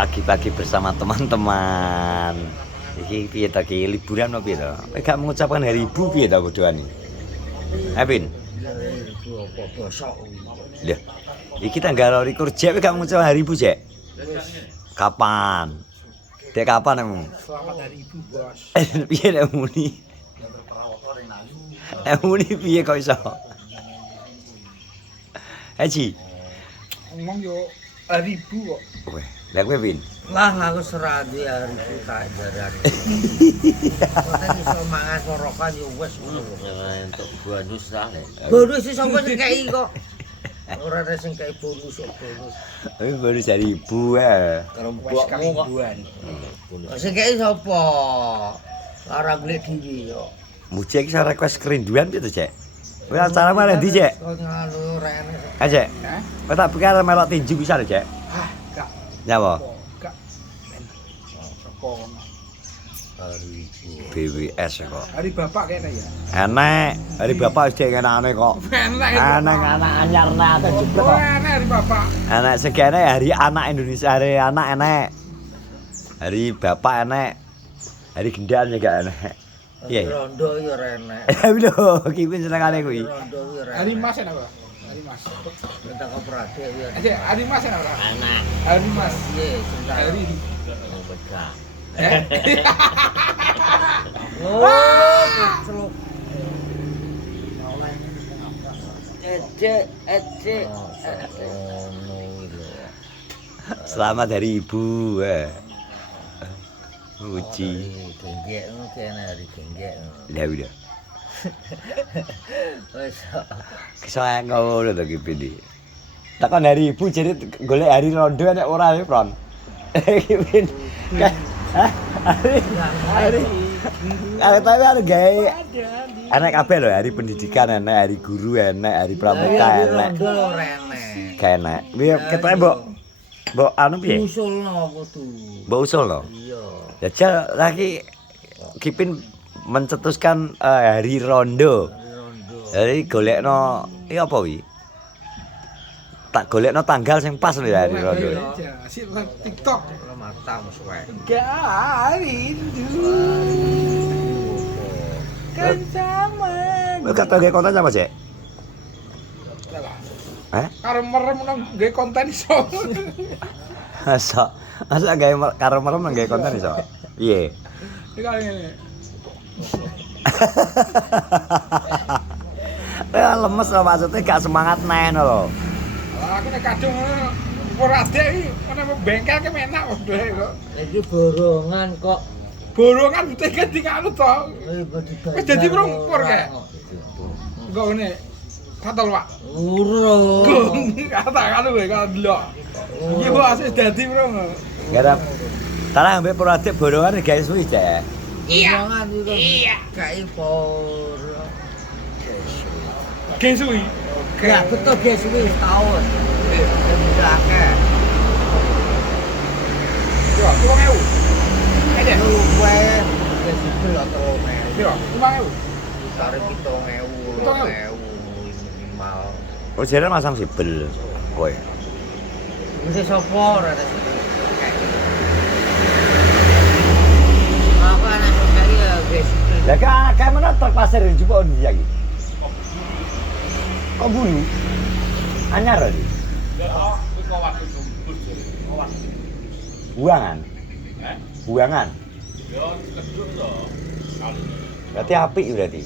pagi-pagi bersama teman-teman. Iki piye ta ki liburan opo piye to? Gak mengucapkan hari ibu piye ta bodohan iki? Pin. Ibu apa bosok. Lha, iki tanggal 22 Jek gak mengucapkan hari ibu, Jek? Kapan? Dek kapan emang? Selamat hari ibu, Bos. Piye nek muni? Muni piye kok iso? Haji. Ngomong yo hari ibu kok. Weh, lha kowe Pin? Lah aku serah duwe hari ibu tak jaran. Kok iso mangan sorokan yo wis ngono. Entuk bonus lah nek. Bonus sing sapa sing kei kok. Ora ada sing kei bonus kok bonus. Tapi baru dari ibu ya. Karo Wes kali mbokmu kok. ribuan. Sing kei sapa? Ora golek dhewe yo. Mujek iso request kerinduan piye to, Cek? Kowe acara mana ndi, Cek? Kok ngalu rene. Ha, Cek. Hah? Kowe tak pikir melok tinju bisa lho, Cek. Hah, gak. Nyapa? Gak. Apa ngono? Hari ibu. BWS kok. Hari bapak kayaknya ya. Enek, hari bapak wis dek enake kok. Enak. Enek anak anyarna ate jeblok kok. Enak hari bapak. Enek segene hari anak Indonesia, hari anak enek. Hari bapak enek. Hari gendaan juga enek. Iya. Rondo yo rene. Tapi lho, ki pin senengane kuwi. Rondo yo rene. Hari mas enak, Pak. Hari mas. Minta kooperatif yo. Aja hari mas enak, Pak. Anak Hari mas. Iya, cinta. Hari beda. Oh, kecluk. Ece. Ono lho. Selamat hari ibu. Puji. Genggek ngono kene hari genggek. Lah udah. Wis. Kesaya ngono to ki Pin. Takon hari ibu jadi golek hari rondo nek ora ya, Pron. Ki Pin. Hah? Hari tapi ada gawe enak kabeh lho, hari pendidikan enak, hari guru enak, hari pramuka enak. Rondo rene. Gak enak. Piye ketoke mbok anu piye? Usulno kudu. Mbok usul lho. Iya. Jajal lagi Kipin mencetuskan hari rondo. Rondo. Jadi golekno iki apa wi? Tak golekno tanggal sing pas lho hari rondo. Si TikTok. Ora mata musuhe. Rindu. Kencaman. Kowe kata gawe konten apa, Cek? Karo merem nang gawe konten iso. Masa gawe karo merem nang gawe konten iso? Piye? Iki kali ngene. Lemes lho maksudnya gak semangat neh lho. Aku nek kadung ora ada iki, ana bengkel ke menak waduh kok. Iki borongan kok. Borongan butuh ganti kanu to. Wis dadi rumpur kae. Engko ngene. Katol, Pak. Urung. Kata kanu kowe kok delok. Iki kok asih dadi rong. Garap. Tanah ambek proyek borongan gawe suwi, Cek. Iya. Iya. Kai por. Gesui. Gak betul guys wis tahun. Akeh. Yo, 2000. Ada. Luwe. Wis sipil atau Yo, 5000. tarif 7.000 minimal. Oh, jare masang sibel kowe. Mesti sapa ora ada sipil. Apa anak sekali ya guys. Lah kayak mana truk pasir dijupuk ndi iki? Kok bulu? Anyar lho. Buangan. Buangan. Berarti apik berarti.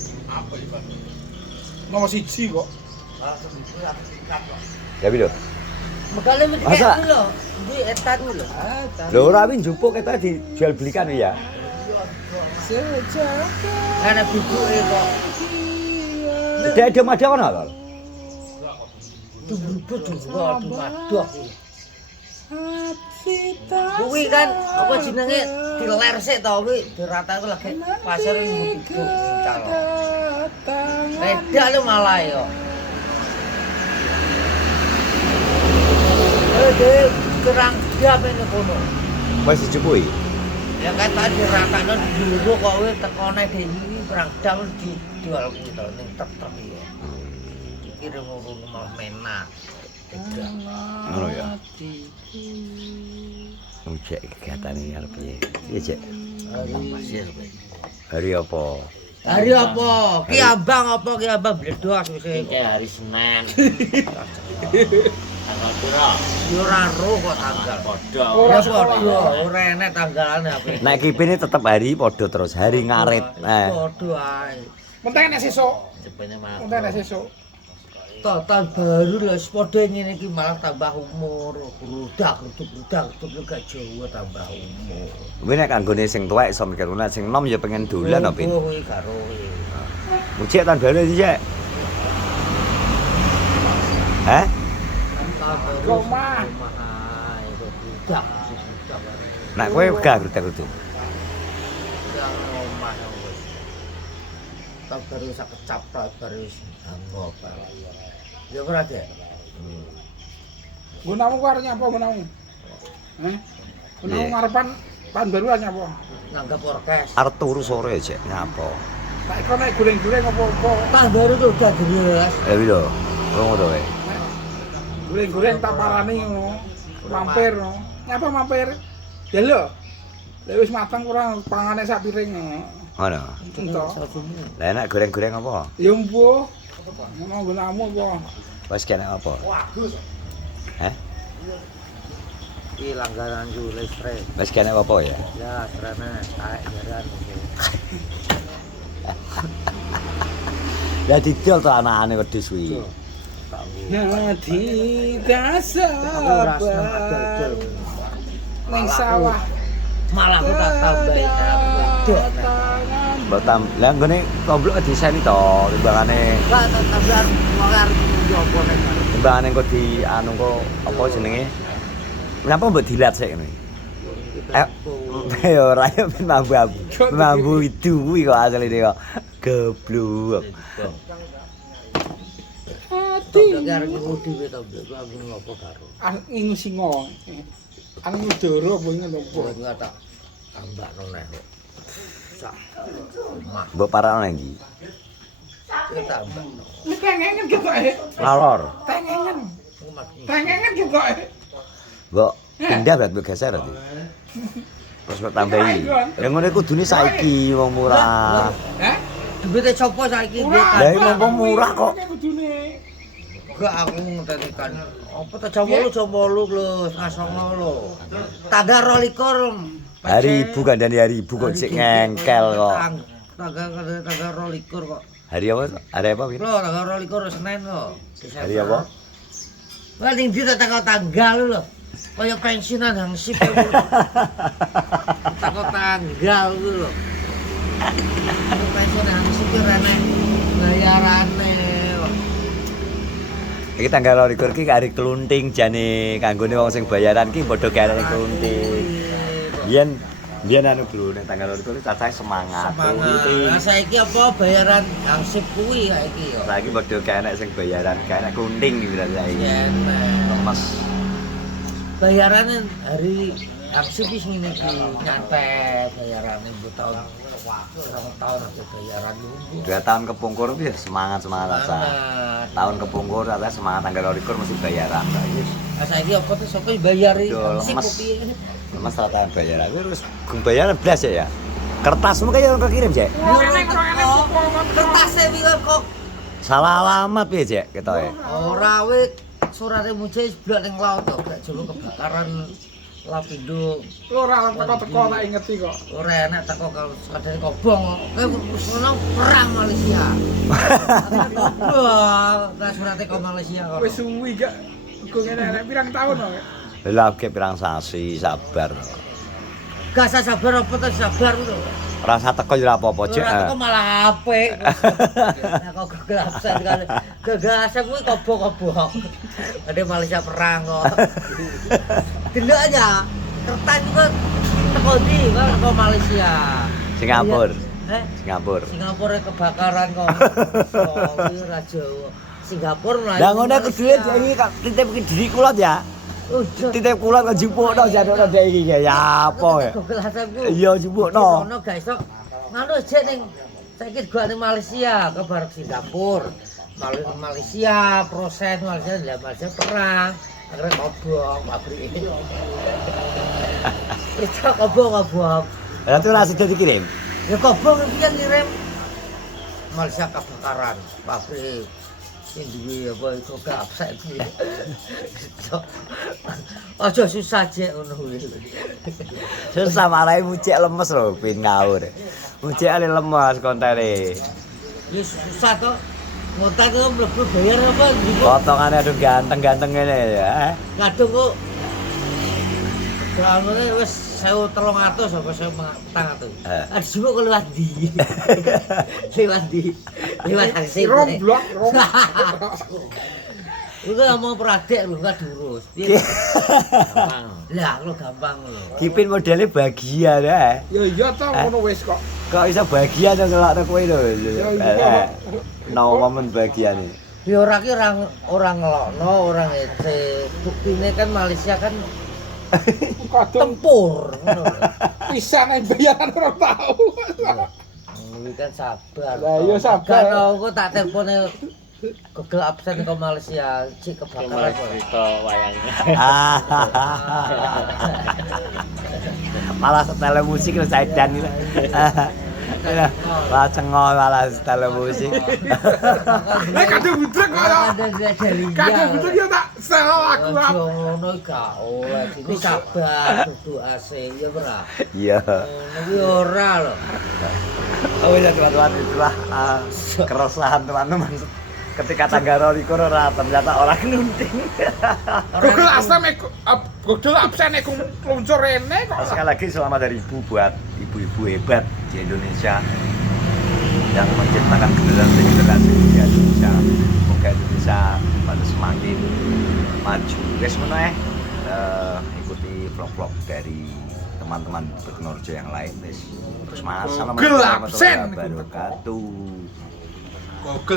Nomor 1 kok. Ya lho. Megale mesti Masa? kayak lho. Di etan lho. Lho ora wis njupuk kita dijual belikan ya. Ana bibuke kok. Dek ada mana lho? Tubuh juga madoh. Kuwi kan apa jenenge diler sik to kuwi dirataku lagi pasar ning Bukit Calo. Beda lu malah yo. Kurang diape nek kono. Wis dijupuki. Ya kan tadi dirakakno dulu kok kuwi tekone dhewe kurang dam dijual kuwi to ning truk-truk iki. Kirim malah menak. Ngono ya. Cek kegiatan ini arep piye? Iya, Cek. Abang pasir kowe. Hari apa? Hari apa? Ki Abang apa Ki Abang bledos wis. Iki hari Senin. Tanggal pira? Yo ora ro kok tanggal. Padha. Ora padha, ora enek tanggalane apa. Nek kipine tetep hari padha terus hari ngarit. Padha ae. Mentek nek sesuk. Cepene mah. Mentek nek sesuk. Tahun baru lho padha ngene iki malah tambah umur. Rudak gak Jawa tambah umur. Kuwi nek kanggone sing tuwek iso mikir ngono, sing nom ya pengen dolan apa. Kuwi karo kuwi. Mucik tahun baru iki, Cek. Hah? Rumah. Rudak. Nek kowe wegah grutek-grutuk. Yang omah wis. Tak baru sak kecap tak baru anggap. Ya ora Dek. Gunamu ku arep nyapa gunamu? Gunamu Iya. ngarepan tahun baruan nyapa? Nanggap orkes. Arep turu sore, Cek. Nyapa? Tak iko nek guling-guling apa-apa. Tahun baru tuh udah jelas. Iki lho. Ngono to kowe. Guling-guling tak parani ngono. Mampir ngono. Nyapa mampir? Ya lho. Lek wis mateng kurang pangane sak piring ngono. Ngono. Entuk. Lah enak goreng-goreng apa? Ya mbuh. Ngono gunamu apa? Wis kene apa? Hah? Iki langganan ku listrik. Wis kene apa ya? Ya, serana kae jaran. Lah didol to anakane wedhus kuwi. Nadi Aku rasa dasar dodol. ning sawah. Malah aku tak tambahi dodol. Mbok lah nggone komblok diseni to timbangane Enggak tak tambahan wong arep njopo nek. timbangane kok di anu kok apa jenenge? Kenapa mbok dilat sik ngene? Ya ora ya mambu itu kuwi kok asline kok goblok. Dodol arep ngudi wae to, aku ngopo karo. Anu singa. Anu udara apa ngono apa? Kok enggak tak tambakno nek. Sak. Mah, Mbok parakno ndi? tambakno. Wis tengengen ketoke. Ngalor. Tengengen. Tengengen ketoke. Mbok pindah berarti mbok geser berarti. Terus mbok tambahi. Ya ngene kudune saiki wong murah. Hah? Duwite sapa saiki Murah. Lah, iki mumpung murah kok. Kudune. Enggak aku ngenteni kan. Apa ta jam 8 lho, setengah 9 lho. Tanggal 22. Hari Ibu kandhane hari Ibu kok sik ngengkel kok. Tanggal 22 kok. Hari apa? Hari apa Win? Lho, tanggal 22 Senin kok. Hari apa? Wah, ning ndi tanggal lho. Kaya pensiunan hangsip. Tanggal lho. Pensiunan hangsip ki rene bayarane. Iki tanggal 22 iki hari kelunting jane kanggone wong sing bayaran ki padha kare kelunting. Biyen anu Bro nek tanggal 22 cacahe semangat. Lah saiki apa bayaran hangsip kuwi saiki ya. Saiki padha kene sing bayaran, kene kelunting iki berarti saiki. Enak. Lemes. Bayarannya hari arsip wis ngene iki nyantai bayarane mbok tahun 2 tahun aja bayaran nunggu. 2 tahun kepungkur piye semangat rasa. Tahun kepungkur rasa semangat tanggal 22 mesti bayaran. Lah saiki apa tuh sapa bayari Aduh, arsip lemes. piye? Lemes rata bayaran. Wis bayaran blas ya. Kertasmu kaya orang kekirim, Cek. Kertase piye kok Salah alamat piye, Cek, ketoke. ora wis surate mujhe blok ning laut kok gak jero kebakaran Lapindo. Ora teko-teko tak ingeti kok. Ora enak teko kalau sekadar kobong. Wis ngono perang Malaysia. Kobong, tak surate ke Malaysia kok. Wis suwi gak kok ngene pirang tahun kok. Lah oke pirang sasi sabar. Gak usah sabar apa tuh sabar itu. Rasa teko yo ora apa-apa, Cek. Ora teko malah apik. Nah kok geglasan kali. Geglasan kuwi kobong-kobong. Ada Malaysia perang kok. Delok aja. Kertas itu teko ndi kok teko Malaysia. Singapura. Singapura. Singapura kebakaran kok. Oh, ora Jawa. Singapura lah. Lah ngono kudune dhek iki titip iki diri kulot ya. Titip kulot kok jupukno jadukno dhek iki ya apa ya. Geglasanku. Iya jupukno. Ono gak iso. Ngono jek ning saiki gua ning Malaysia ke bareng Singapura. Malaysia proses Malaysia perang akhirnya kobong pabrik itu kobong Nanti langsung dikirim. ya kobong itu yang ngirim Malaysia kebakaran pabrik yang duwe apa itu kapsek itu aja susah aja ngono kuwi Susah marahi mucek lemes lho, pin ngawur. Mucek ale lemes kontene. ya susah toh ngotak itu mlebu bayar apa gitu Potongane aduh ganteng-ganteng ngene ya. kadung kok soalnya wis 1.300 apa 1.400 ada juga kok lewat di lewat hasil Romblok. itu ngomong peradik lu nggak diurus Gampang. lah lu gampang lu Kipin modelnya bahagia ya. Ya iya toh ngono wis kok. Kok iso bahagia to ngelakno kowe lho. iya. No momen bahagia nih. ya orang ki orang ngelokno orang ece buktine kan Malaysia kan Kadung tempur ngono pisan ae bayaran ora tau. ini kan sabar Lah, iya sabar. kan aku tak telepone Google absen ke Malaysia cik kebakaran kok. Cerita wayangnya. Malah setel musik lu Saidan iki. Malah cengol malah setel musik. Nek kadung budrek kok ya. Ada dari Kadung budrek ya tak sel aku Ojo apa. ngono gak oleh ini sabar kudu AC ya ora. Iya. Ngono kuwi ora lho. Oh ya teman-teman itulah keresahan teman-teman. Ketika tanggal 22 ora ternyata orang nunting. Google absen ek kluncur rene kok. Sekali lagi selamat dari ibu buat ibu-ibu hebat di Indonesia yang menciptakan generasi di Indonesia. Semoga Indonesia pada semakin maju. Guys, ikuti vlog-vlog dari teman-teman Beknorjo yang lain. Terus semangat. Assalamualaikum warahmatullahi wabarakatuh. Google